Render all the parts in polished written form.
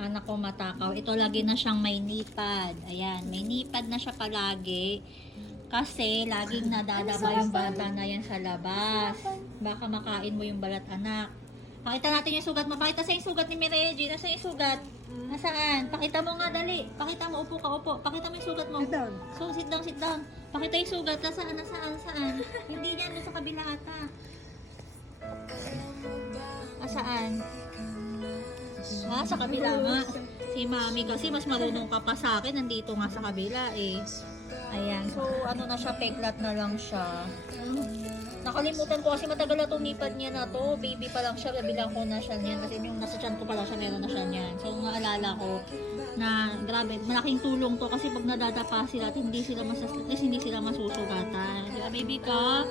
anak ko matakaw. Ito lagi na siyang may nipad. Ayan, may nipad na siya palagi. Kasi laging nadadaba yung bata na yan sa labas. Baka makain mo yung balat anak. Pakita natin yung sugat mo. Pakita sa yung sugat ni Mireya G. Nasaan yung sugat? Nasaan? Pakita mo nga, dali. Pakita mo, upo ka, upo. Pakita mo yung sugat mo. Sit down. So, sit down, sit down. Pakita yung sugat. Nasaan, nasaan, nasaan? Hindi yan, doon sa kabila ata. Nasaan? Ah, sa kabila nga. Si mami kasi mas marunong ka pa sa akin. Nandito nga sa kabila eh. Ayan. So, ano na siya, peklat na lang siya. Nakalimutan ko kasi matagal na itong nipad niya na to. Baby pa lang siya, nabilang ko na siya niyan. Kasi yung nasa tiyan ko pala siya, meron na siya niyan. So, naalala ko na grabe, malaking tulong to kasi pag nadadapa sila at hindi sila masusugatan. Di ba, baby ka?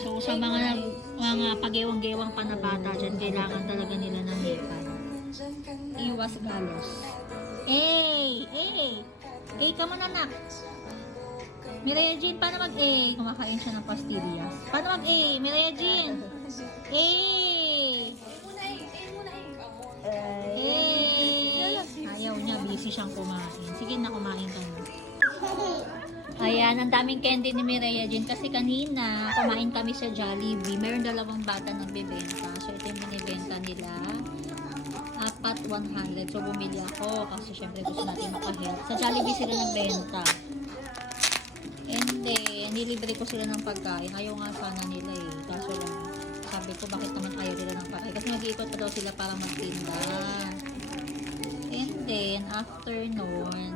So, sa mga pagewang-gewang pa na bata dyan, kailangan talaga nila ng nipad. Iwas galos. Eh, ka mo anak. Mireya Jean, paano mag-A? Kumakain siya ng pastillas. Paano mag-A? Mireya Jean. A! Ayaw niya, busy siyang kumain. Sige na, kumain ka na. Ayan, ang daming candy ni Mireya Jean kasi kanina kumain kami sa Jollibee. Meron dalawang bata nagbebenta. So, ito yung binibenta nila. 100. So, bumili ako kasi syempre gusto natin maka-health. Sa Jollibee sila nagbenta. And then, nilibre ko sila ng pagkain. Ayaw nga sana nila eh. Kaso lang, sabi ko bakit naman ayaw nila ng pagkain. Kasi mag-iikot pa daw sila para magtinda. And then, after noon,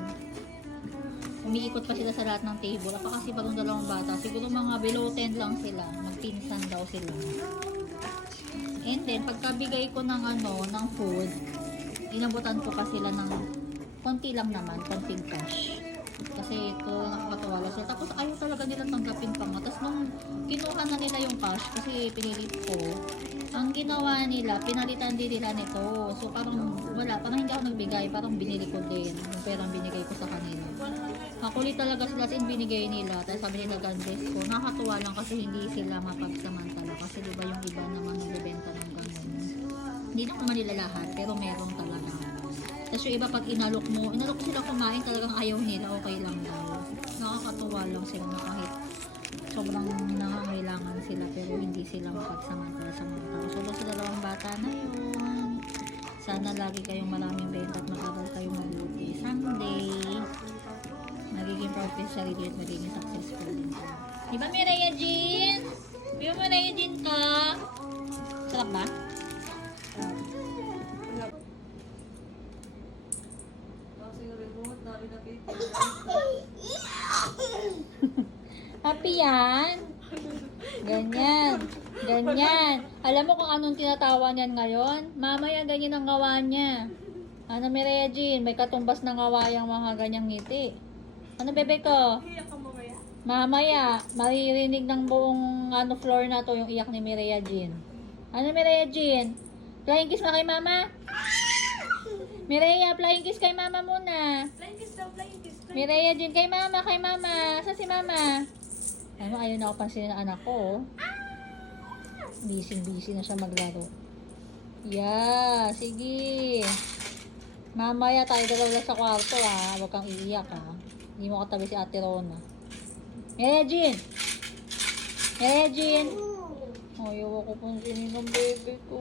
umiikot pa sila sa lahat ng table. Apa kasi bagong dalawang bata. Siguro mga below 10 lang sila. Magpinsan daw sila. And then, pagkabigay ko ng ng food, inabutan ko pa sila ng konti lang naman, konting cash. Kasi ito, nakakatawa lang sila. Tapos ayaw talaga nila tanggapin pa nga. Tapos nung kinuha na nila yung cash, kasi pinilit ko, ang ginawa nila, pinalitan din nila nito. So parang wala, parang hindi ako nagbigay, parang binili ko din yung perang binigay ko sa kanila. Makulit talaga sila sin binigay nila. Tapos sabi nila, God bless ko. Nakakatuwa lang kasi hindi sila mapagsamantala. Kasi diba yung iba naman nagbebenta ng ganun. Hindi naman nila lahat, pero meron talaga. Tapos yung iba pag inalok sila kumain, talagang ayaw nila, okay lang daw. Nakakatuwa lang sila na kahit sobrang nangangailangan sila, pero hindi sila mapagsamantala sa mga tao. So, sa dalawang bata na yun, sana lagi kayong maraming benta at mag-aral kayong mabuti. Someday, magiging proud kayo sa sarili at magiging successful din kayo. Di ba, Mireya Jean? Di ba, Mireya Jean ka? Sarap ba? Happy yan? Ganyan. Ganyan. Alam mo kung anong tinatawa niyan ngayon? Mamaya ganyan ang gawa niya. Ano, Mireya Jean? May katumbas na gawa yung mga ganyang ngiti. Ano, bebe ko? Mamaya, maririnig ng buong floor na to yung iyak ni Mireya Jean. Ano, Mireya Jean? Flying kiss na kay mama? Mireya, flying kiss kay mama muna. Flying kiss daw, flying kiss. Mireya Jean, kay mama, kay mama. Saan si mama? Ano, ayaw na ako pansinin ng anak ko. Busy na siya maglaro. Yeah, sige. Mamaya tayo dalawa lang sa kwarto ha. Huwag kang iiyak ha. Hindi mo katabi si Ate Rona. Mireya Jean! Mireya Jean! Ayaw ako pansinin ng bebe ko.